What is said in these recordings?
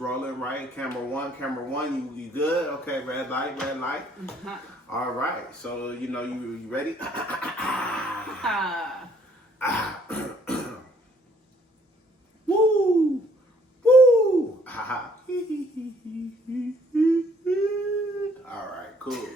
it's rolling, right? Camera one, you good? Okay, red light. Mm-hmm. All right, so you ready? Woo! Woo! All right, cool.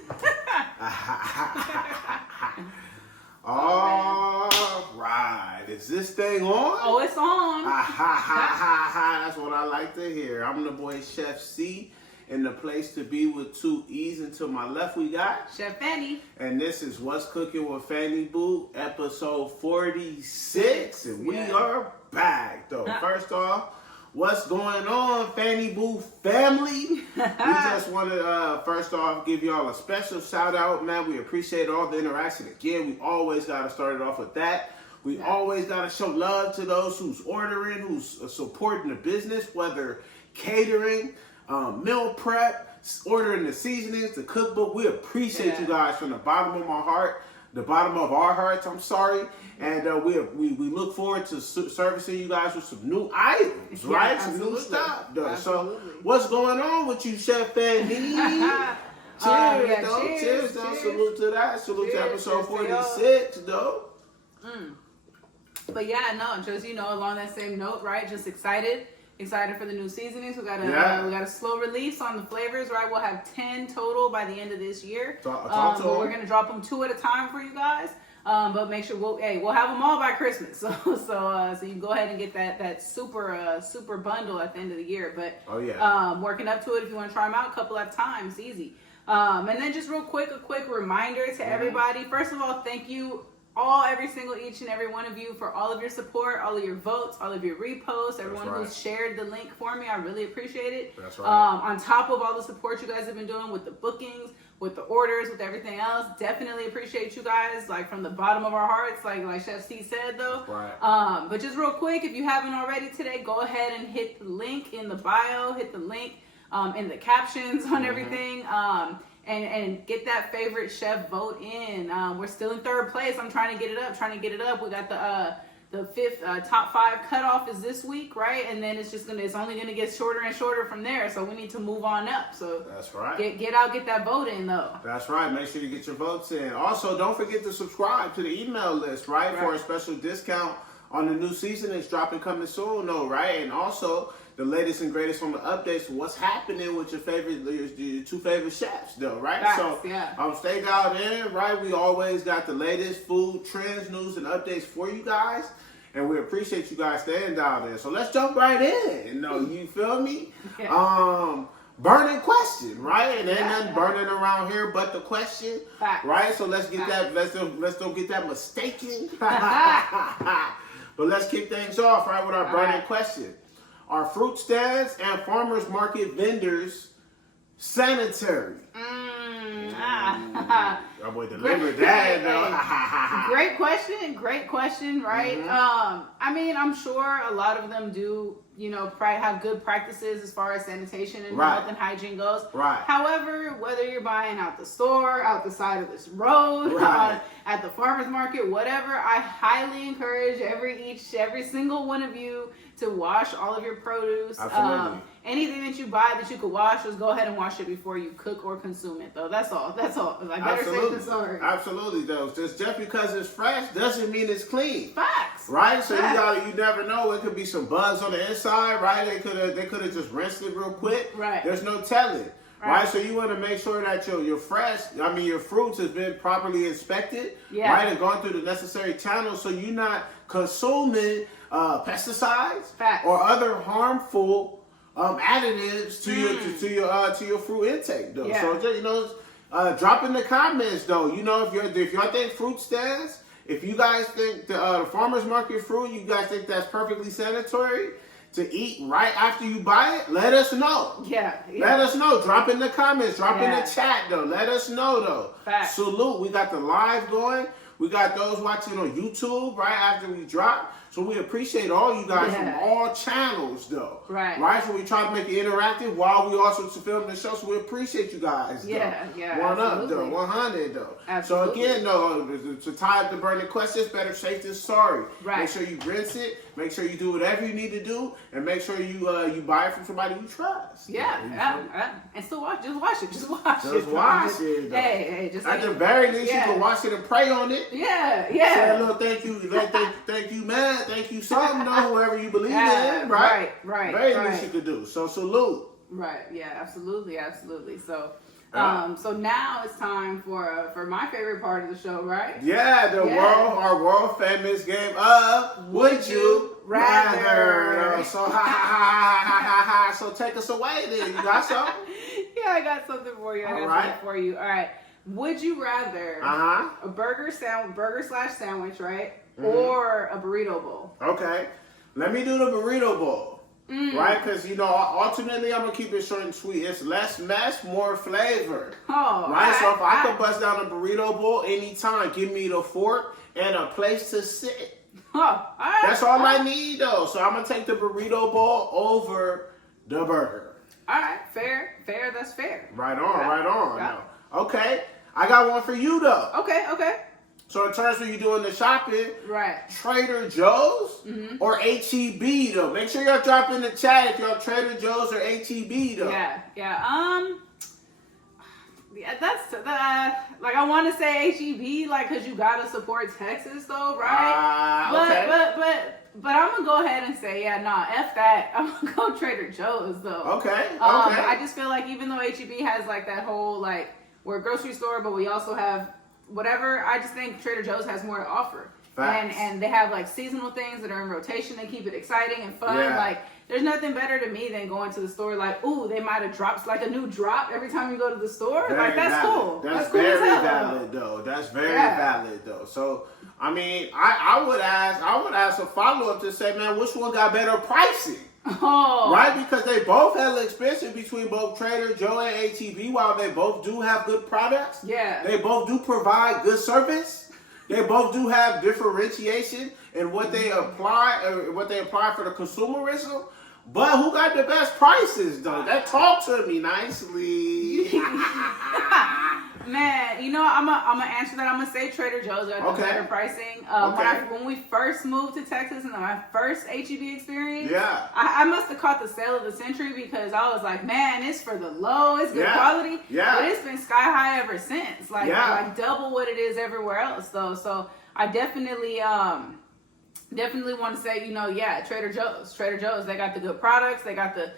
All right, is this thing on? Oh, it's on. That's what I like to hear. I'm the boy Chef C, and the place to be with 2 E's. And to my left we got Chef Fanny. And this is What's Cooking with Fanny Boo, episode 46. And we are back, though. First off, what's going on, Fanny Boo family? We just want to, first off, give y'all a special shout out, man. We appreciate all the interaction. Again, we always got to start it off with that. We always got to show love to those who's ordering, who's supporting the business, whether catering, meal prep, ordering the seasonings, the cookbook. We appreciate you guys from the bottom of my heart, the bottom of our hearts, I'm sorry. And we look forward to servicing you guys with some new items, right? Some new stuff, though. Absolutely. So what's going on with you, Chef Fanny? Cheers, though. Cheers, though. Salute to that. Salute to episode 46, though. But just along that same note, right? Just excited for the new seasonings. We got a slow release on the flavors, right? We'll have 10 total by the end of this year. But we're gonna drop them 2 at a time for you guys. But make sure we'll have them all by Christmas. So you can go ahead and get that super bundle at the end of the year. But working up to it, if you want to try them out a couple of times, easy. And then just real quick, a quick reminder to everybody. First of all, thank you each and every one of you for all of your support, all of your votes, all of your reposts, everyone who's shared the link for me. I really appreciate it. That's right. On top of all the support you guys have been doing with the bookings, with the orders, with everything else, definitely appreciate you guys, like from the bottom of our hearts, like Chef C said though. Right. But just real quick, if you haven't already today, go ahead and hit the link in the bio, hit the link in the captions on everything. And get that favorite chef vote in. We're still in 3rd place. I'm trying to get it up. We got the 5th top 5 cutoff is this week, right? And then it's only gonna get shorter and shorter from there. So we need to move on up. So that's right. Get that vote in though. That's right. Make sure you get your votes in. Also, don't forget to subscribe to the email list, right? For a special discount on the new season. It's dropping coming soon, though, right? And also the latest and greatest on the updates. What's happening with your 2 favorite chefs, though, right? Stay dialed in, right? We always got the latest food trends, news, and updates for you guys, and we appreciate you guys staying dialed in. So let's jump right in. You feel me? Burning question, right? And ain't nothing burning around here but the question, right? So let's get that. Let's don't get that mistaken. But let's kick things off, right, with our burning question. Are fruit stands and farmers market vendors sanitary? I would deliver that, though. Great question, right? I mean, I'm sure a lot of them do, have good practices as far as sanitation and health and hygiene goes. Right. However, whether you're buying out the store, out the side of this road, at the farmer's market, whatever, I highly encourage every single one of you to wash all of your produce. Absolutely. Anything that you buy that you could wash, just go ahead and wash it before you cook or consume it, though. That's all. Like, better safe than sorry. Absolutely, though. Just because it's fresh doesn't mean it's clean. Facts. Right? So you never know. It could be some bugs on the inside, right? They could have just rinsed it real quick. Right. There's no telling. Right, so you want to make sure that your fruits has been properly inspected, right, and gone through the necessary channels, so you're not consuming pesticides or other harmful additives to your fruit intake, though. So just, drop in the comments, though. If y'all think fruit stands, if you guys think the farmers market fruit, you guys think that's perfectly sanitary to eat right after you buy it, let us know. Let us know. Drop in the comments. Drop in the chat, though. Let us know, though. Salute. We got the live going. We got those watching on YouTube right after we drop. So we appreciate all you guys from all channels, though. Right? So we try to make it interactive while we also film the show. So we appreciate you guys, though. One up, though. 100, though. Absolutely. So again, though, to tie up the burning questions, better safe than sorry. Make sure you rinse it, Make sure you do whatever you need to do, and make sure you buy it from somebody you trust. And still watch. Just watch it. Just watch it. Hey, just at the very least, you can watch it and pray on it. Yeah. Say a little thank you, thank you, man, thank you, something, whoever you believe in, right? Very least you could do. So salute. Right. Yeah. Absolutely. So. So now it's time for my favorite part of the show, right? Yeah, our world famous game of Would You Rather. So so take us away then. You got something? Yeah, I got something for you. All right. Would you rather a burger / sandwich, right? Mm-hmm. Or a burrito bowl? Okay. Let me do the burrito bowl. Right, because ultimately I'm gonna keep it short and sweet. It's less mess, more flavor. Right, so if I could bust down a burrito bowl anytime, give me the fork and a place to sit. That's all I need though. So I'm gonna take the burrito bowl over the burger. All right, fair. That's fair. Right on. Yeah. Okay, I got one for you though. Okay. So in terms of you doing the shopping, right? Trader Joe's or HEB though. Make sure y'all drop in the chat if y'all Trader Joe's or HEB though. Yeah. That's like I want to say HEB, like because you gotta support Texas though, right? Okay. But I'm gonna go ahead and say F that. I'm gonna go Trader Joe's though. Okay. I just feel like even though HEB has like that whole like we're a grocery store, but we also have whatever, I just think Trader Joe's has more to offer. And they have like seasonal things that are in rotation. They keep it exciting and fun. Yeah. Like there's nothing better to me than going to the store like, ooh, they might have dropped like a new drop every time you go to the store. That's valid. Cool. That's cool very valid though. That's very valid though. So I mean, I would ask a follow-up to say, man, which one got better pricing? Right, because they both hella expensive between both Trader Joe and HEB. While they both do have good products, they both do provide good service. They both do have differentiation in what they apply for the consumerism. But who got the best prices though? That talk to me nicely. Man, I'm gonna answer that. I'm gonna say Trader Joe's got the better pricing. When we first moved to Texas and my first HEB experience, I must have caught the sale of the century because I was like, man, it's for the low, it's good quality. Yeah. But it's been sky high ever since. Like double what it is everywhere else though. So I definitely want to say, Trader Joe's, they got the good products, they got the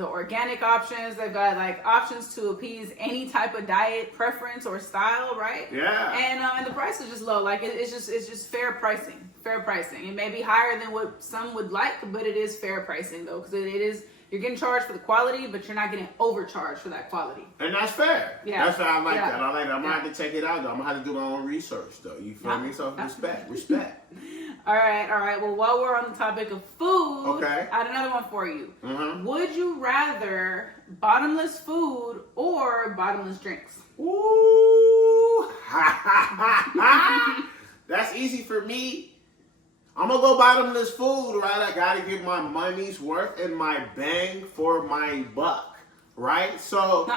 organic options. They've got like options to appease any type of diet preference or style, right? Yeah. And the price is just low. Like it's just fair pricing. It may be higher than what some would like, but it is fair pricing though, because you're getting charged for the quality, but you're not getting overcharged for that quality. And that's fair. Yeah. That's why I like that. I like that. I'm gonna have to check it out though. I'm gonna have to do my own research though. You feel me? So respect. All right. Well, while we're on the topic of food, I had another one for you. Would you rather bottomless food or bottomless drinks? Ooh. That's easy for me. I'm going to go bottomless food, right? I got to get my money's worth and my bang for my buck, right? So,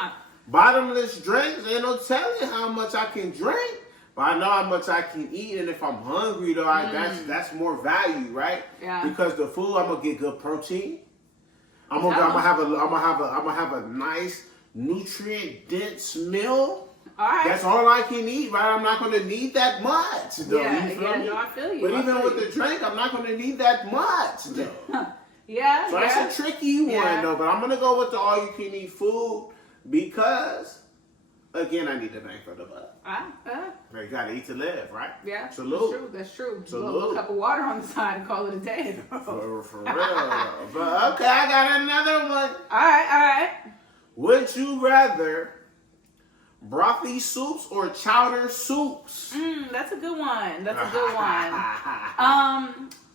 bottomless drinks, ain't no telling how much I can drink. But I know how much I can eat, and if I'm hungry, though, that's more value, right? Yeah. Because the food, I'm gonna get good protein. I'm gonna have a nice nutrient dense meal. All right. That's all I can eat, right? I'm not gonna need that much, though. I feel you. But even with the drink, I'm not gonna need that much, though. So that's a tricky one, though. But I'm gonna go with the all you can eat food because. Again, I need the bang for the buck. You gotta eat to live, right? Yeah. Salute. That's true. Salute. A little cup of water on the side and call it a day. For real. But okay, I got another one. All right. Would you rather brothy soups or chowder soups? That's a good one.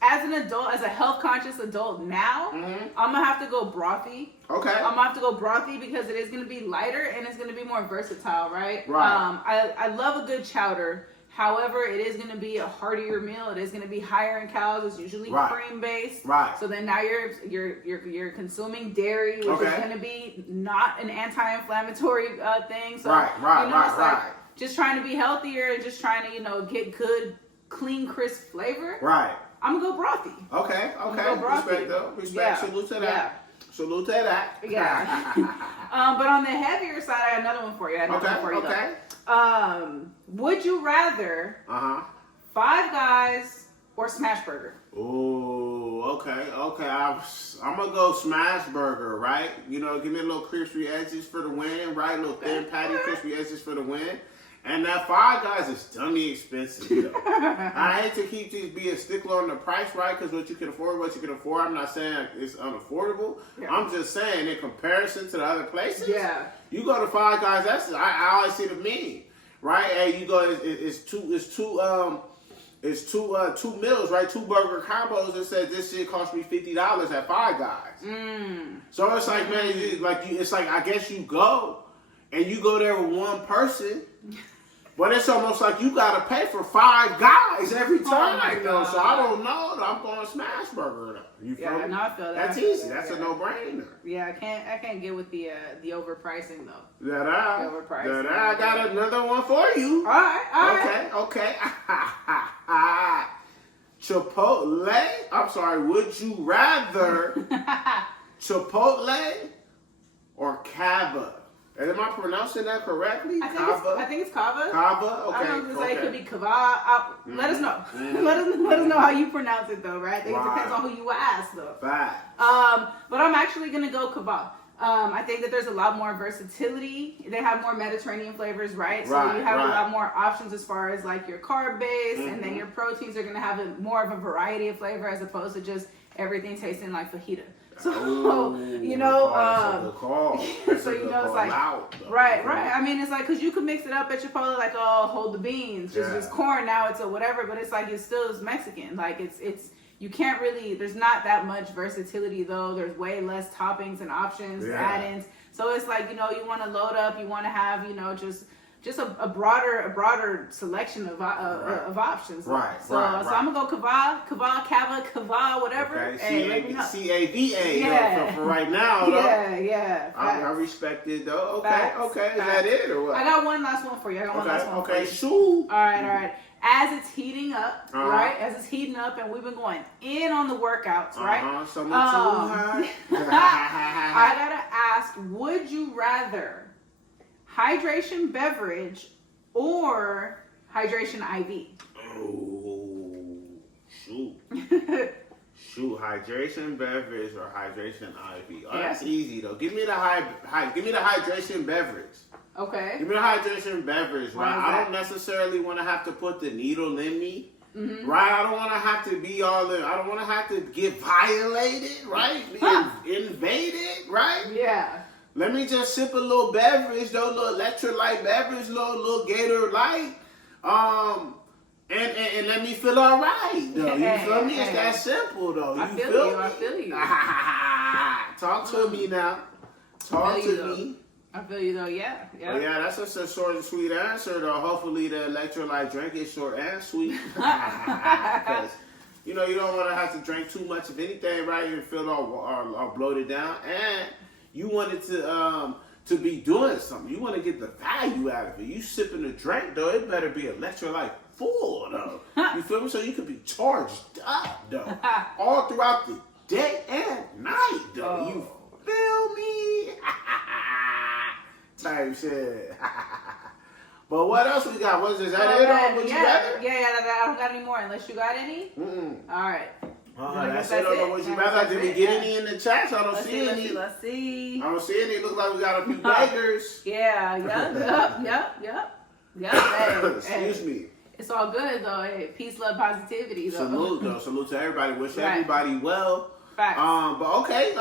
As an adult, as a health conscious adult now, I'm gonna have to go brothy. Okay. I'm gonna have to go brothy because it is gonna be lighter and it's gonna be more versatile, right? Right. I love a good chowder. However, it is gonna be a heartier meal. It is gonna be higher in calories. It's usually cream based. Right. So then now you're consuming dairy, which is gonna be not an anti-inflammatory thing. So right. Just trying to be healthier and just trying to get good, clean, crisp flavor. Right. I'm gonna go brothy. Okay. Respect though. Respect. Yeah. Salute to that. Yeah. Salute to that. Yeah. But on the heavier side, I got another one for you. Would you rather Five Guys or Smash Burger? Ooh, okay. I'm gonna go Smash Burger, right? You know, give me a little crispy edges for the win, right? A little thin patty, crispy edges for the win. And that Five Guys is dummy expensive, though. I hate to be a stickler on the price, right? Because what you can afford. I'm not saying it's unaffordable. Yeah. I'm just saying in comparison to the other places. Yeah. You go to Five Guys. I always see the meme, right? Hey, you go. It's two meals, right? 2 burger combos. It says this shit cost me $50 at Five Guys. So it's like, man, it's like I guess you go and you go there with one person. But it's almost like you gotta pay for 5 guys every time, though. So I don't know. I'm going Smash Burger. You feel me? No, I feel that. That's easy. That's a no-brainer. Yeah, I can't get with the overpricing though. I got another one for you. All right. Okay. Chipotle. I'm sorry. Would you rather Chipotle or Cava? Am I pronouncing that correctly? I think it's Cava. Cava? Okay. I don't know if it could be Cava. Let us know. Let us know how you pronounce it, though, right? I think it depends on who you ask, though. Fact. But I'm actually going to go Cava. I think that there's a lot more versatility. They have more Mediterranean flavors, right? So you have a lot more options as far as like your carb base, and then your proteins are going to have more of a variety of flavor as opposed to just everything tasting like fajita. So, you know, so, you know, it's like, right. I mean, it's like, cause you could mix it up at Chipotle, like, oh, hold the beans, just corn. Now it's a whatever, but it's like, it still is Mexican. Like it's, you can't really, there's not that much versatility though. There's way less toppings and options, add-ins. So it's like, you know, you want to load up, you want to have, you know, just a broader selection of options. Right. So I'm gonna go Cava, whatever. Okay. CAVA. For right now, though. Yeah. I respect it though. Okay. Is that it or what? I got one last one for you. Okay. Shoot. All right. As it's heating up, right? As it's heating up, and we've been going in on the workouts, right? I gotta ask: would you rather hydration beverage or hydration IV? Oh, shoot. Hydration beverage or hydration IV. Oh, that's easy though. Give me the hydration beverage. Okay. Give me the hydration beverage, right? I don't necessarily want to have to put the needle in me. Right? I don't want to have to be I don't want to have to get violated, right? Invaded, right? Yeah. Let me just sip a little beverage, though, a little electrolyte beverage, little Gator Light, and let me feel all right, though. You feel me? It's that simple, though. I feel you. Talk to me now. Talk to me. I feel you, though. Yeah. But yeah, that's just a short and sweet answer, though. Hopefully the electrolyte drink is short and sweet. Because, you know, you don't want to have to drink too much of anything, right? And feel all bloated down. And you want it to be doing something. You want to get the value out of it. You sipping a drink, though, it better be electrolyte full, though. You feel me? So you can be charged up, though. All throughout the day and night, though. You feel me? Type shit. But what else we got? Is that it? Would you rather? Yeah. I don't got any more unless you got any. All right. That's it. Would you rather? Did we get any in the chat? I don't see any. Let's see. I don't see any. It looks like we got a few beggars. Yep. Excuse me. It's all good though. Hey, peace, love, positivity. Though. Salute to everybody. Wish everybody well. Facts. But okay.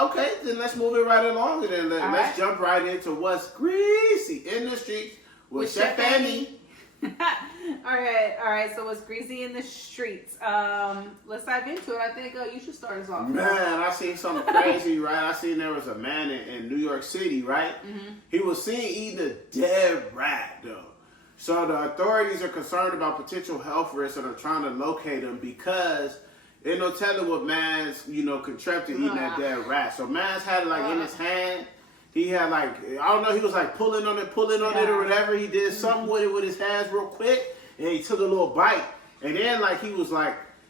Then let's move it right along. And then let's jump right into what's greasy in the streets with Chef Annie. All right. So what's greasy in the streets? Let's dive into it. I think you should start us off. Man, I seen something crazy, right? I seen there was a man in New York City, right? He was seen eating a dead rat, though. So the authorities are concerned about potential health risks and are trying to locate him because ain't no telling what man's, contributed to eating that dead rat. So man's had it in his hand. He had I don't know, he was pulling on it or whatever. He did something with it with his hands real quick, and he took a little bite. And then he was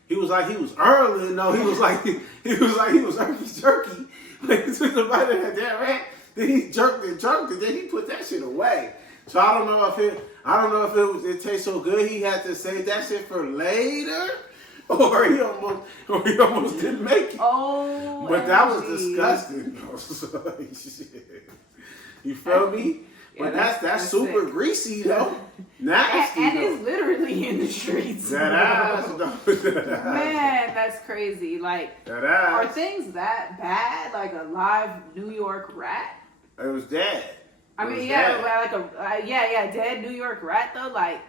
he was early. No, he was herky jerky. Like, he took the bite of that rat, then he jerked it, and then he put that shit away. So I don't know if it tastes so good he had to save that shit for later, or he almost didn't make it. Oh, but that was disgusting. You feel me? Yeah, but that's super sick. Greasy though. Nasty. And it's literally in the streets. That ass. Man, that's crazy. Like, that ass. Are things that bad? Like a live New York rat? It was dead. I mean, yeah, like dead New York rat though. Like,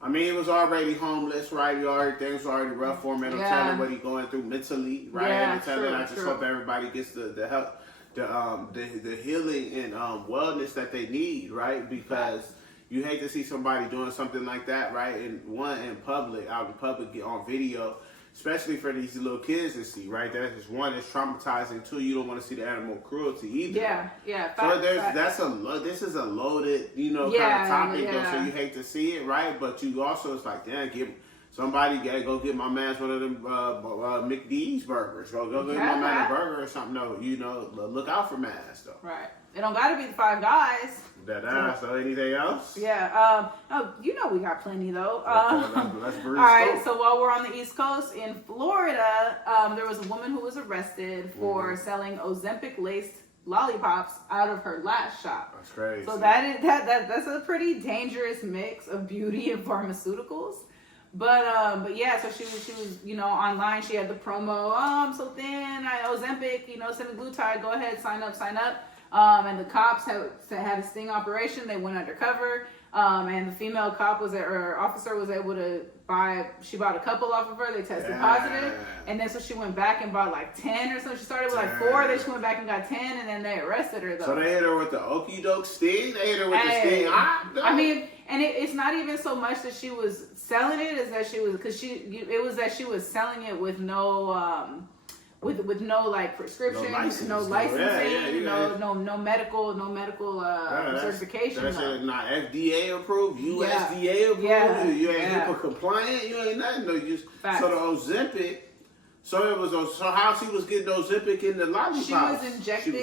I mean, he was already homeless, right? Things were already rough for him. And I'm telling what he's going through mentally, right? Yeah, and I'm telling, I just hope everybody gets the help. The healing and wellness that they need, right? Because you hate to see somebody doing something like that, right? And out in public, get on video, especially for these little kids to see, right? That is one, it's traumatizing. Two, you don't want to see the animal cruelty either. Yeah. So this is a loaded, kind of topic, though. So you hate to see it, right? But you also, it's like, damn, somebody gotta go get my man one of them McD's burgers. Go get my man a burger or something. No, look out for mans though. Right. It don't gotta be the Five Guys. So anything else? Yeah. We got plenty though. Let's all right. So while we're on the East Coast in Florida, there was a woman who was arrested for selling Ozempic laced lollipops out of her lash shop. That's crazy. So that's a pretty dangerous mix of beauty and pharmaceuticals. But yeah, so she was online. She had the promo. Oh, I'm so thin. Ozempic, semaglutide. Go ahead, sign up. And the cops had a sting operation. They went undercover. And the female officer was able to she bought a couple off of her. They tested positive. And then so she went back and bought like 10 or something. She started with like 4. Then she went back and got 10. And then they arrested her though. So they hit her with the okie doke sting? They hit her with the sting? I mean, and it's not even so much that she was selling it as that she was, that she was selling it with no, with no like prescription, no licensing, no medical certification. That's not FDA approved, USDA approved. You ain't HIPAA compliant. You ain't nothing. No, so the Ozempic. So how she was getting Ozempic in the lollipops? She was injecting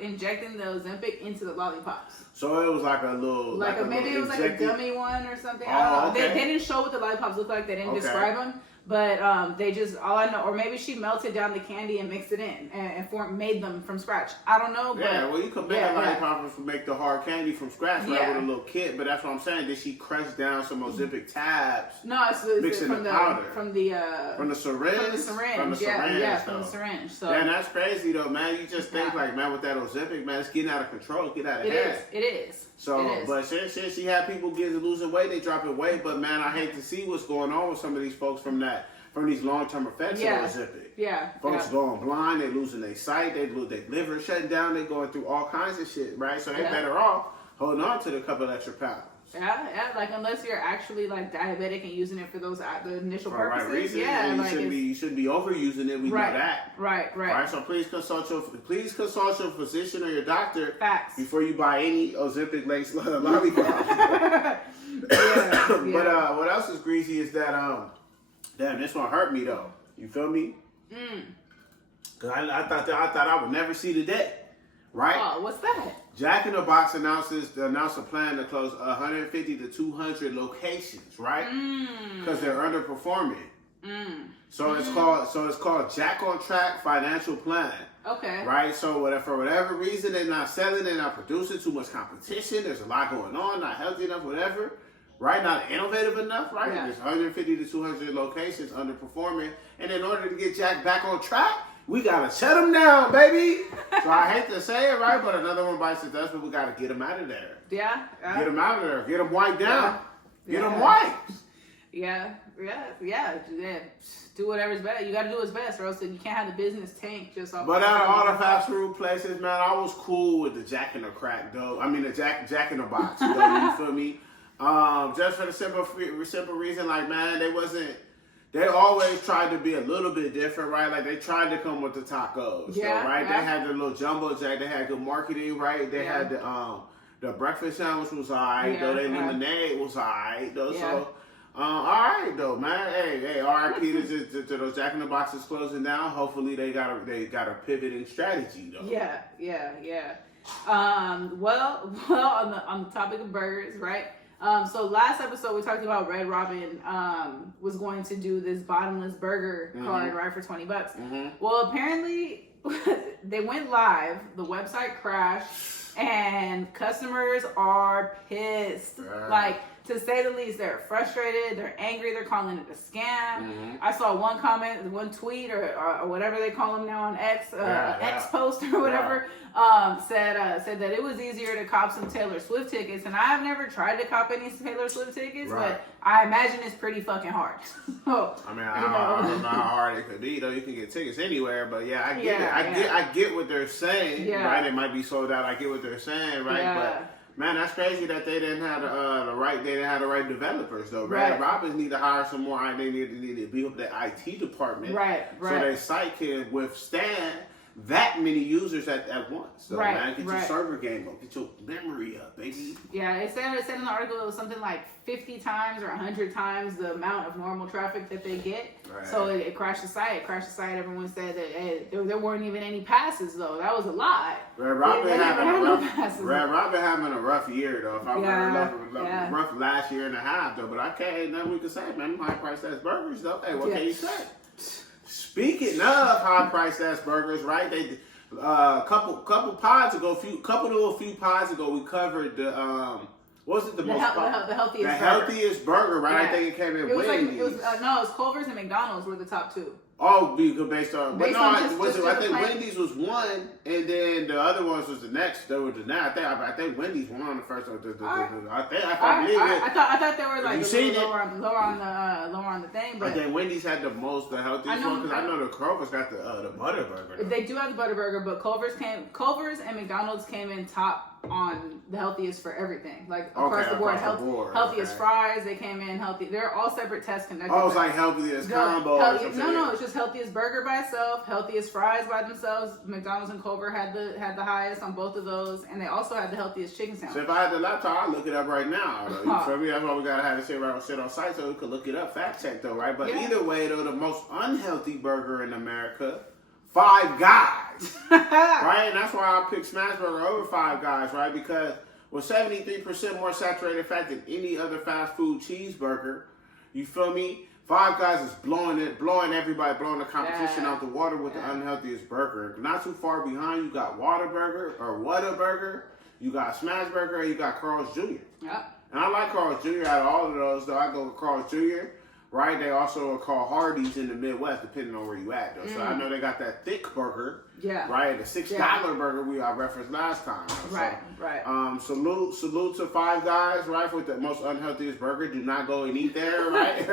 injecting the Ozempic into the lollipops. So it was like a little, maybe it was like a gummy one or something. Oh, I don't know. Okay. They didn't show what the lollipops look like. They didn't describe them. But they just, all I know, or maybe she melted down the candy and mixed it in and made them from scratch. I don't know. But you could make a lollipop and make the hard candy from scratch, right, with a little kit. But that's what I'm saying. Did she crush down some Ozempic tabs? No, it's from the powder. From the syringe. From the syringe. From the syringe. So that's crazy though, man. You just think like, man, with that Ozempic, man, it's getting out of control, get out of hand. It is. So, but since she had people losing weight, they dropping weight. But man, I hate to see what's going on with some of these folks from these long-term effects of Ozempic. Yeah. Folks going blind, they losing their sight, they lose their liver shutting down, they going through all kinds of shit, right? So they better off holding on to the couple extra pounds. Yeah, like unless you're actually like diabetic and using it for the initial purposes. Right reason. You shouldn't be overusing it. We know that. Right. So please consult your physician or your doctor. Facts. Before you buy any Ozempic laced lollipops. But what else is greasy is that damn, this one hurt me though. You feel me? Cause I thought I would never see the day. Right? Oh, what's that? Jack in the Box announced a plan to close 150 to 200 locations, right? Because they're underperforming. So it's called Jack on Track Financial Plan. Okay. Right? So for whatever reason they're not selling, they're not producing, too much competition, there's a lot going on, not healthy enough, whatever. Right? Not innovative enough, right? Yeah. There's 150 to 200 locations underperforming. And in order to get Jack back on track, we gotta shut them down, baby. So I hate to say it, right? But another one bites the dust, but we gotta get them out of there. Yeah. Get them out of there. Get them wiped down. Get them wiped. Yeah. Do whatever's best. You gotta do what's best, or else you can't have the business tank just off. But out of all the fast food places, man, I was cool with the Jack in the Crack, though. I mean, the Jack in the Box, though. You feel me? Just for the simple reason, like, man, they always tried to be a little bit different, right? Like, they tried to come with the tacos, They had the little jumbo jack. They had good marketing, right? They had the breakfast sandwich was alright, though. Their lemonade was alright, though. So, All right, though, man. Hey, RIP to those Jack in the Boxes closing down. Hopefully, they got a pivoting strategy, though. Yeah. Well, on the topic of burgers, right? So last episode we talked about Red Robin was going to do this bottomless burger card, right, for $20. Mm-hmm. Well, apparently they went live. The website crashed, and customers are pissed. Like, to say the least, they're frustrated, they're angry, they're calling it a scam. Mm-hmm. I saw one comment, one tweet, or whatever they call them now on X, X post or whatever, said that it was easier to cop some Taylor Swift tickets. And I've never tried to cop any Taylor Swift tickets, but I imagine it's pretty fucking hard. So, I mean, I don't know how hard it could be, though. You can get tickets anywhere, but I get it. I get what they're saying, right? It might be sold out. I get what they're saying, right? But man, that's crazy that they didn't have the right developers, though. Red Robins need to hire some more. They need to build the IT department, so their site can withstand that many users at once. So man, get your server game up, get your memory up, baby. Yeah, it said in the article it was something like 50 times or 100 times the amount of normal traffic that they get. So it crashed the site. Everyone said that there weren't even any passes, though. That was a lie. Red Robin having a rough year, though. If I were rough last year and a half, though. But I can't, nothing we can say, man. High price ass burgers, though. Hey, what can you say? Speaking of high price ass burgers, right? They couple pods ago, a few pods ago, we covered the healthiest burger, right? I think it came in Wendy's. It was Culver's and McDonald's were the top two. Oh, based on I think Wendy's was one, and then the other ones was the next. There was I think Wendy's won on the first one. I thought they were like lower on the thing, but I think Wendy's had the healthiest one, because I know the Culver's got the butter burger. They do have the butter burger, but Culver's and McDonald's came in top on the healthiest for everything, like across the board. Healthiest fries, they came in healthy. They're all separate tests conducted. Oh, it's like healthiest combo. No, it's just healthiest burger by itself, healthiest fries by themselves. McDonald's and Culver had the highest on both of those, and they also had the healthiest chicken sandwich. So if I had the laptop, I'd look it up right now. You feel me? That's why we gotta have to sit on site so we could look it up, fact check, though, right? But either way, though, the most unhealthy burger in America, Five Guys, right? And that's why I picked Smashburger over Five Guys, right? Because with 73% more saturated fat than any other fast food cheeseburger, you feel me? Five Guys is blowing the competition out the water with the unhealthiest burger. Not too far behind, you got Whataburger, you got Smashburger, and you got Carl's Jr. Yeah. And I like Carl's Jr. out of all of those, though. I go with Carl's Jr., right? They also are called Hardee's in the Midwest, depending on where you at, though. So I know they got that thick burger, right? The $6 burger I referenced last time. Right. Salute to Five Guys, right? With the most unhealthiest burger. Do not go and eat there, right?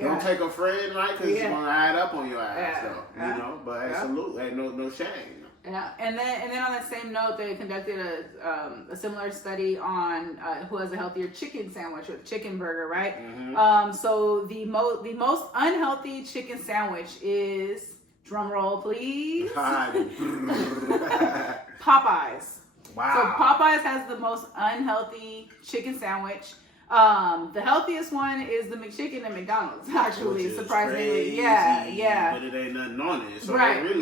Don't take a friend, right? Because it's gonna add up on your ass, though. You know. But hey, salute. Hey, no shame. Yeah, and then on that same note, they conducted a similar study on who has a healthier chicken sandwich or chicken burger, right? Mm-hmm. So the most unhealthy chicken sandwich is, drum roll please, Popeyes. Wow. So Popeyes has the most unhealthy chicken sandwich. The healthiest one is the McChicken at McDonald's, actually, surprisingly. Yeah. But it ain't nothing on it. So right. Really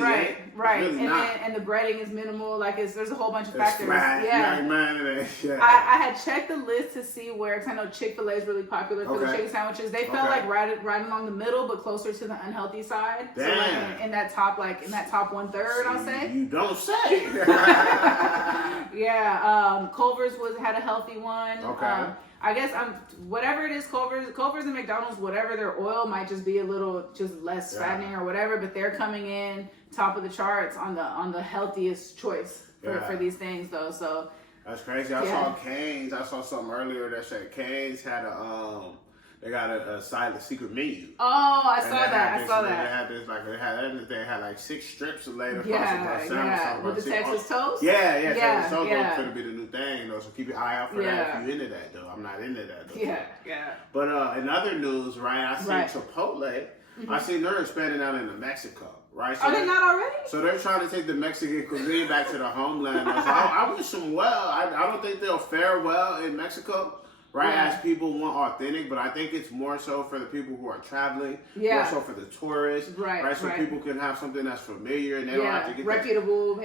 and the breading is minimal. Like there's a whole bunch of factors. I had checked the list to see where, because I know Chick-fil-A is really popular for the chicken sandwiches. They felt like right along the middle, but closer to the unhealthy side. Damn. So like in that top 1/3, I'll say. You don't say. Culver's had a healthy one. Okay. I guess whatever it is, Culver's and McDonald's, whatever their oil might just be a little just less fattening or whatever, but they're coming in top of the charts on the healthiest choice for these things, though. So that's crazy. I saw Cane's. I saw something earlier that said Cane's had they got a silent secret menu. Oh, I saw that. They had like 6 strips of later. With the Texas toast. Texas toast is going to be the new thing, though. So keep your eye out for that if you're into that, though. I'm not into that, though. Yeah. But in other news, right? I seen Chipotle. Mm-hmm. I seen they're expanding out into Mexico. Right? So are they not already? So they're trying to take the Mexican cuisine back to the homeland. So I wish them well. I don't think they'll fare well in Mexico. right? As people want authentic, but I think it's more so for the people who are traveling, more so for the tourists, right? So people can have something that's familiar and they don't have to get reputable.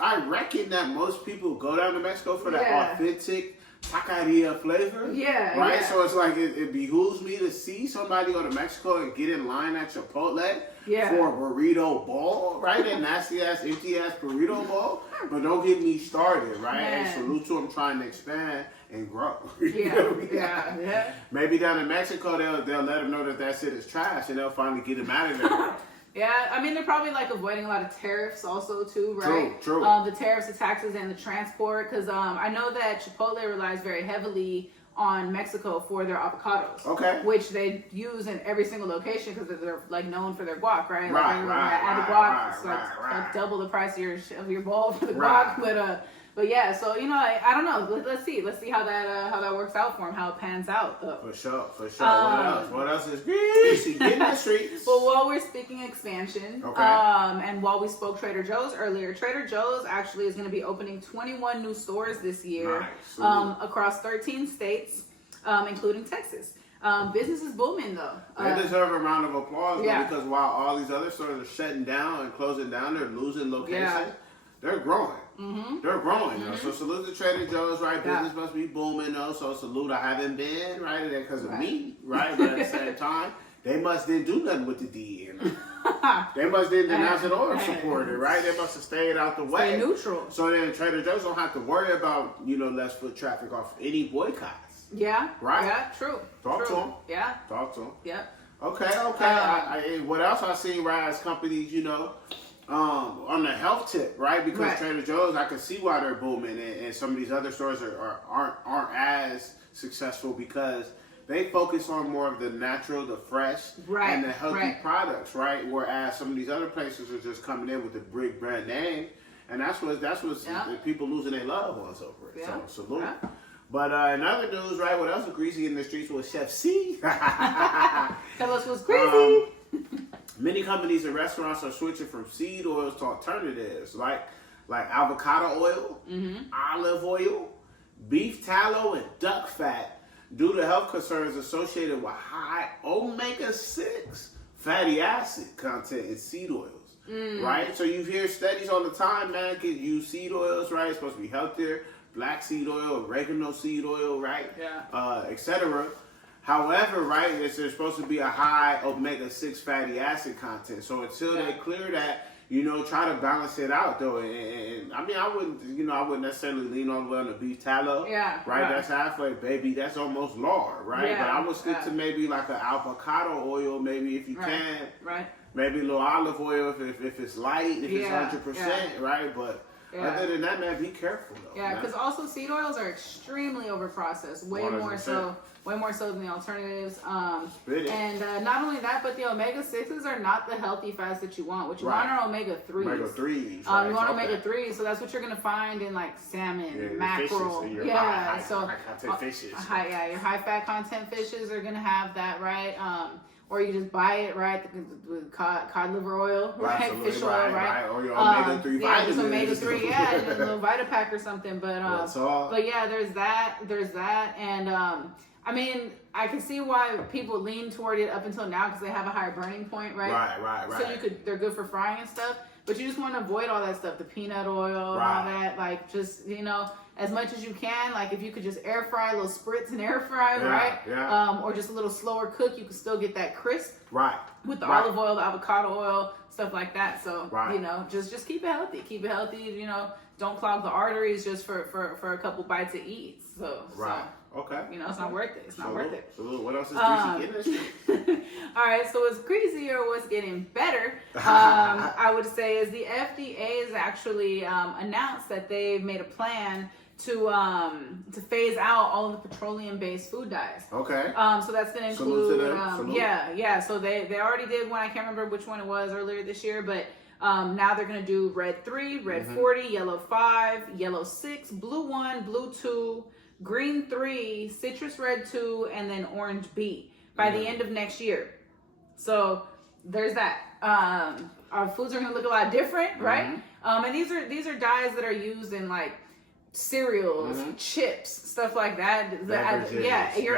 I reckon that most people go down to Mexico for that authentic taqueria flavor. Right? So it's like it behooves me to see somebody go to Mexico and get in line at Chipotle for a burrito bowl, right? That nasty ass, empty ass burrito bowl. But don't get me started, right? And salute to them trying to expand and grow. Maybe down in Mexico they'll let them know that shit is trash and they'll finally get them out of there. Yeah, I mean, they're probably like avoiding a lot of tariffs also too, right? True. The tariffs, the taxes, and the transport. Because I know that Chipotle relies very heavily on Mexico for their avocados. Okay. Which they use in every single location because they're like known for their guac, right? Add the guac, it's like double the price of your bowl for the guac, But yeah, so I don't know. Let's see how that works out for him, how it pans out. For sure. What else is greasy? Get in the streets. Well, while we're speaking expansion, and while we spoke Trader Joe's earlier, Trader Joe's actually is going to be opening 21 new stores this year, across 13 states, including Texas. Business is booming though. They deserve a round of applause though, because while all these other stores are shutting down and closing down, they're losing locations. They're growing. They're growing. So salute to Trader Joe's, right? Business must be booming, though. So salute. I haven't been right there because of me, right? But at the same time, they must didn't do nothing with the D. They must didn't denounce it or support it, right? They must have stayed out the way. Stay neutral. So then Trader Joe's don't have to worry about less foot traffic off any boycotts. Yeah. Right. Yeah. True. Talk to them. Yeah. Talk to them. Yeah. Okay. What else I seen, right? As companies, on the health tip, right? Because Trader Joe's, I can see why they're booming, and some of these other stores aren't as successful because they focus on more of the natural, the fresh, and the healthy products, right? Whereas some of these other places are just coming in with the big brand name, and that's what the people losing their loved ones over it. So salute. Yeah. But in other news, right? What else was greasy in the streets was Chef C. Tell us what's crazy. Many companies and restaurants are switching from seed oils to alternatives like avocado oil, olive oil, beef tallow, and duck fat due to health concerns associated with high omega-6 fatty acid content in seed oils, right? So you hear studies all the time, man, can use seed oils, right? It's supposed to be healthier, black seed oil, oregano seed oil, right? Etc. However, right, there's supposed to be a high omega-6 fatty acid content. So until they clear that, try to balance it out though. And I mean, I wouldn't necessarily lean all the way on the beef tallow. Right. That's halfway, baby. That's almost lard, right? But I would stick to maybe like an avocado oil, maybe if you can. Right. Maybe a little olive oil if it's light, if it's 100%, right? But other than that, man, be careful though. Yeah, because also seed oils are extremely overprocessed, way 100%. More so than the alternatives. And not only that, but the omega-6s are not the healthy fats that you want. What you want are omega-3s. Omega-3s. You want omega-3s, so that's what you're going to find in like salmon, mackerel. High content fishes. Your high fat content fishes are going to have that, right? Or you just buy it, right? With cod liver oil, right? Fish oil, right? Or your omega-3 vitamins. Just omega-3, and a little Vitapack or something. But yeah, there's that, and I mean, I can see why people lean toward it up until now because they have a higher burning point, right? Right. So they're good for frying and stuff, but you just want to avoid all that stuff, the peanut oil and all that. Like, just as much as you can. Like, if you could just air fry, a little spritz and air fry, right? Yeah. Or just a little slower cook, you can still get that crisp. Right. With the olive oil, the avocado oil, stuff like that. So just keep it healthy. Keep it healthy. Don't clog the arteries just for a couple bites to eat. So. Okay. It's not worth it. It's not worth it. So what else is greasy in this? All right. So what's greasy or what's getting better, I would say, is the FDA has actually announced that they've made a plan to phase out all of the petroleum-based food dyes. Okay. So that's going to include So they already did one. I can't remember which one it was earlier this year, but now they're going to do red 3, red 40, yellow 5, yellow 6, blue 1, blue 2, green 3, citrus red 2, and then orange B by the end of next year. So there's that. Our foods are going to look a lot different, right? And these are dyes that are used in like cereals, chips, stuff like that. Your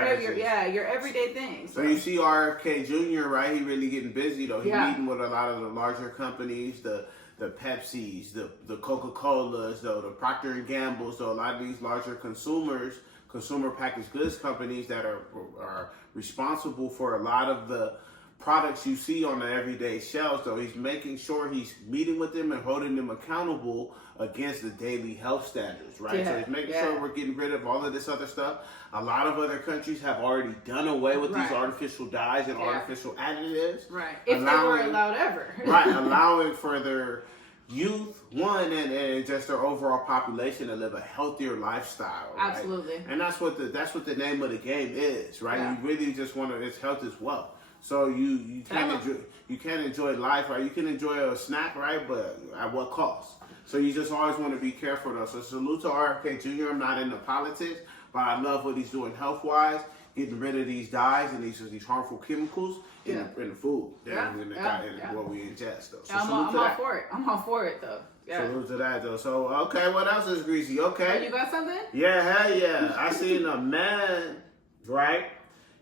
everyday things. So you see RFK Jr., right? He really getting busy though. He's meeting with a lot of the larger companies, the Pepsis, the Coca-Colas, though, the Procter and Gambles, though, a lot of these larger consumer packaged goods companies that are responsible for a lot of the products you see on the everyday shelves, though. He's making sure he's meeting with them and holding them accountable against the daily health standards, right? So he's making sure we're getting rid of all of this other stuff. A lot of other countries have already done away with these artificial dyes and artificial additives. Right. If they were allowed ever. Right. Allowing for their youth, and just their overall population to live a healthier lifestyle. Right? Absolutely. And that's what the name of the game is, right? You really just want to, it's health is wealth. So you can't enjoy life, right? You can enjoy a snack, right? But at what cost? So you just always want to be careful, though. So salute to RFK Jr. I'm not into politics, but I love what he's doing health-wise, getting rid of these dyes and these harmful chemicals in the food what we ingest, though. So I'm all for it. I'm all for it, though. Yeah. Salute to that, though. So, okay, what else is greasy? Okay. Oh, you got something? Yeah, hell yeah. I seen a man, right?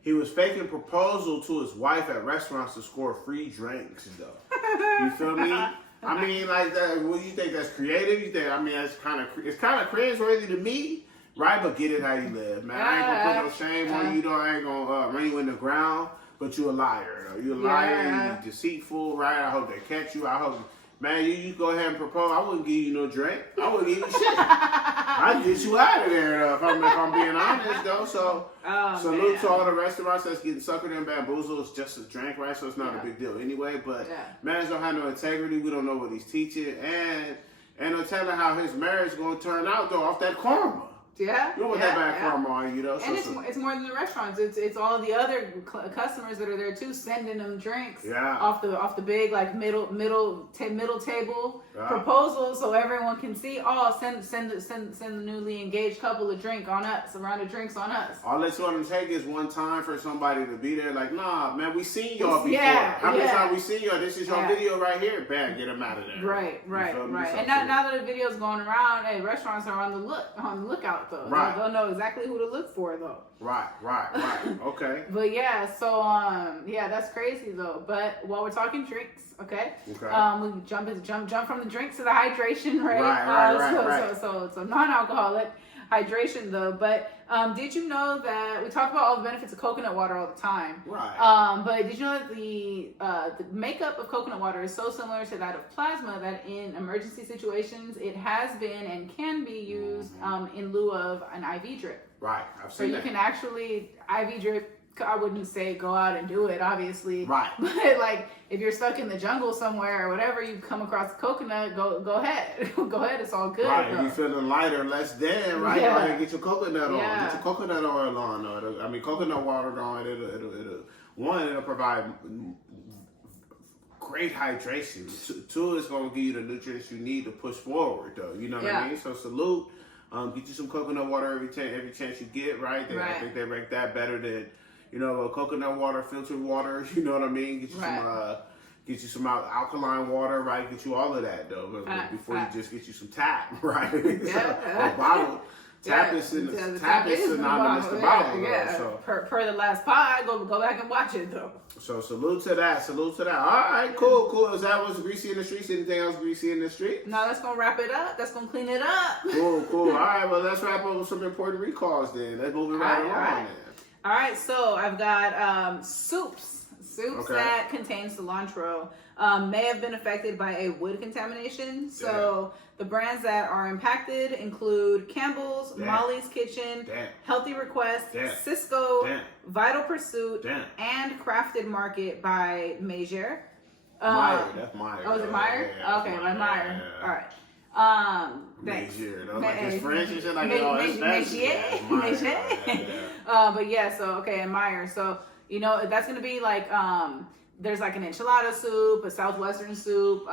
He was faking proposal to his wife at restaurants to score free drinks, though. You feel me? I mean, like, what do you think? That's creative? You think? I mean, it's kind of cringeworthy to me, right? But get it how you live, man. I ain't gonna put no shame on you, though. I ain't gonna run you in the ground. But you a liar, though. You a liar. You deceitful, right? I hope they catch you. I hope, man, you go ahead and propose. I wouldn't give you no drink. I wouldn't give you shit. I'd get you out of there, though, if I'm being honest, though. So, salute to all the restaurants that's getting suckered and bamboozled. It's just a drink, right? So it's not a big deal anyway. But man don't have no integrity. We don't know what he's teaching. And no telling how his marriage is going to turn out, though, off that karma. Yeah, you don't want that bad karma on you, though. And it's more than the restaurants. It's all the other customers that are there too, sending them drinks off the big like middle table proposals, so everyone can see. Oh, send the newly engaged couple a drink on us, a round of drinks on us. All it's going to take is one time for somebody to be there. Like, nah, man, we seen y'all before. How many times we seen y'all? This is your video right here. Bam, get them out of there. Right. And now that the video's going around, hey, restaurants are on the lookout. Though. Right. They'll know exactly who to look for, though. Right. Okay. But yeah, so that's crazy though. But while we're talking drinks, okay. We jump from the drinks to the hydration, right? Right. So non-alcoholic hydration though. But did you know that we talk about all the benefits of coconut water all the time? Right. But did you know that the makeup of coconut water is so similar to that of plasma that in emergency situations it has been and can be used in lieu of an IV drip? Right. I've seen that. So you can actually IV drip. I wouldn't say go out and do it, obviously. Right. But like, if you're stuck in the jungle somewhere or whatever, you come across a coconut, go ahead. Go ahead, it's all good. Right, if you're feeling lighter, less than, right? Yeah. Go ahead and get your coconut on. Get your coconut oil on. Coconut water on. It'll provide great hydration. Two, it's going to give you the nutrients you need to push forward, though. You know what I mean? So salute. Get you some coconut water every chance you get, right? I think they rank that better than, coconut water, filtered water. You know what I mean? Get you some alkaline water, right? Get you all of that, though. Before you just get you some tap, right? A bottle. Tap is synonymous to bottle, though. So per the last pod, go back and watch it, though. So salute to that. All right, cool. Is that what's greasy in the streets? Anything else greasy in the street? No, that's gonna wrap it up. That's gonna clean it up. Cool. All right, well, let's wrap up with some important recalls then. Let's move it right along then. All right, so I've got soups that contain cilantro may have been affected by a wood contamination. So the brands that are impacted include Campbell's, Molly's Kitchen, Healthy Request, Cisco, Vital Pursuit, and Crafted Market by Meyer. Meyer, that's Meyer. Oh, is it Meyer? Yeah, okay, by Meyer. All right. Thanks. Meyer, like it's French and shit, like but yeah, so and Meyer. So that's gonna be like there's like an enchilada soup, a southwestern soup,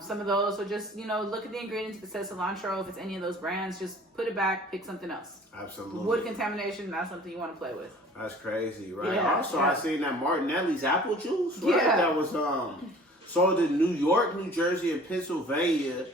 some of those. So just look at the ingredients. If it says cilantro, if it's any of those brands, just put it back, pick something else. Absolutely. Wood contamination, not something you want to play with. That's crazy, right? Also, I seen that Martinelli's apple juice, right? That was sold in New York, New Jersey, and Pennsylvania,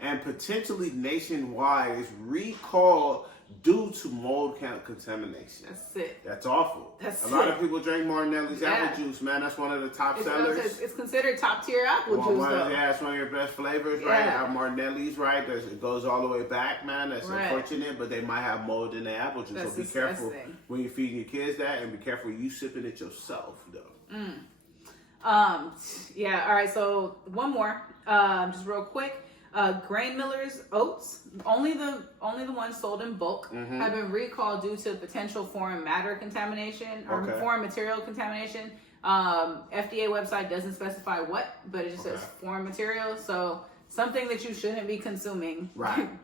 and potentially nationwide is recalled due to mold contamination. That's it. That's awful. That's a lot of people drink Martinelli's apple juice, man. That's one of the top sellers. It's considered top tier apple juice, though. Yeah, it's one of your best flavors, right? Martinelli's, right? It goes all the way back, man. That's unfortunate, but they might have mold in their apple juice. So be careful when you're feeding your kids that, and be careful you sipping it yourself, though. Yeah. All right. So one more, just real quick. Grain Miller's oats, only the ones sold in bulk, have been recalled due to potential foreign matter contamination or foreign material contamination. FDA website doesn't specify what, but it just says foreign material. So something that you shouldn't be consuming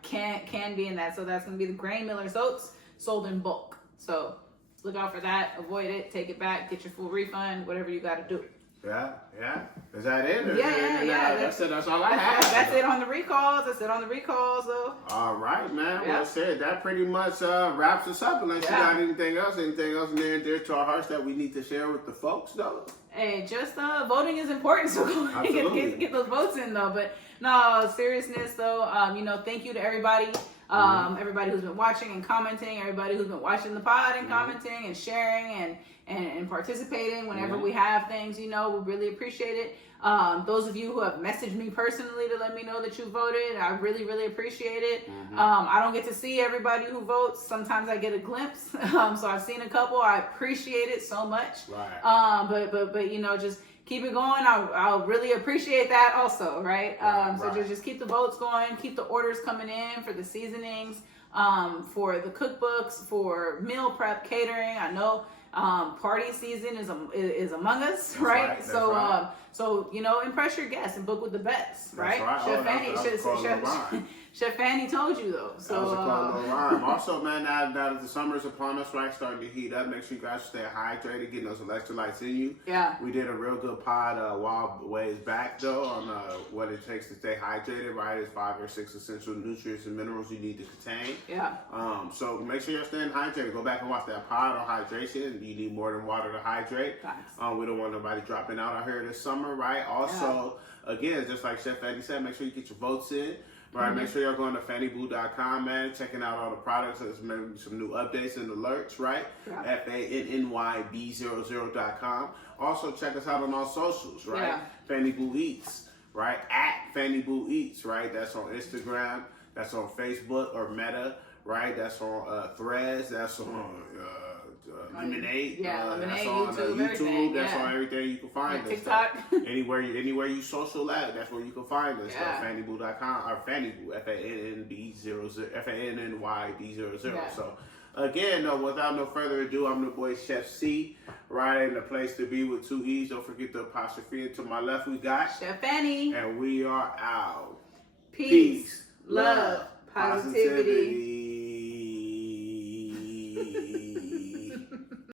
can be in that. So that's going to be the Grain Miller's oats sold in bulk. So look out for that. Avoid it. Take it back. Get your full refund. Whatever you got to do. Yeah. Is that it? Yeah. That's it. That's all I have. That's it on the recalls. So. All right, man. Well said. That pretty much wraps us up. Unless you got anything else near and dear to our hearts that we need to share with the folks, though. Hey, just voting is important, so get those votes in, though. But no, seriousness, though. Thank you to everybody. Everybody who's been watching and commenting, everybody who's been watching the pod and commenting and sharing and participating whenever we have things, we really appreciate it. Those of you who have messaged me personally to let me know that you voted, I really, really appreciate it. I don't get to see everybody who votes. Sometimes I get a glimpse. So I've seen a couple. I appreciate it so much. Right. But just keep it going. I'll really appreciate that also, right? So just keep the votes going, keep the orders coming in for the seasonings, for the cookbooks, for meal prep, catering. I know party season is among us, right? That's right. So impress your guests and book with the best, right? Chef Fanny told you though. So that was a cool little rhyme. Also, man, now that the summer is upon us, right, starting to heat up, make sure you guys stay hydrated, getting those electrolytes in you. Yeah. We did a real good pod a while ways back though on what it takes to stay hydrated, right? It's 5 or 6 essential nutrients and minerals you need to contain. Yeah. So make sure you're staying hydrated. Go back and watch that pod on hydration. You need more than water to hydrate. Thanks. We don't want nobody dropping out here this summer, right? Also, again, just like Chef Fanny said, make sure you get your votes in. Right, make sure y'all going to fannyboo.com, man, checking out all the products. There's maybe some new updates and alerts, right? FANNYB00.com. Also, check us out on all socials, right? Fanny Boo Eats, right? At Fanny Boo Eats, right? That's on Instagram. That's on Facebook or Meta, right? That's on Threads. That's on Lemonade. Lemonade, that's on YouTube. That's on everything you can find us. TikTok. Anywhere you social at, that's where you can find us. Fannyboo.com or Fannyboo, FANNYB00. So again, without no further ado, I'm the boy Chef C, right? And the place to be with 2 E's. Don't forget the apostrophe. And to my left, we got Chef Fanny. And we are out. Peace, love, positivity.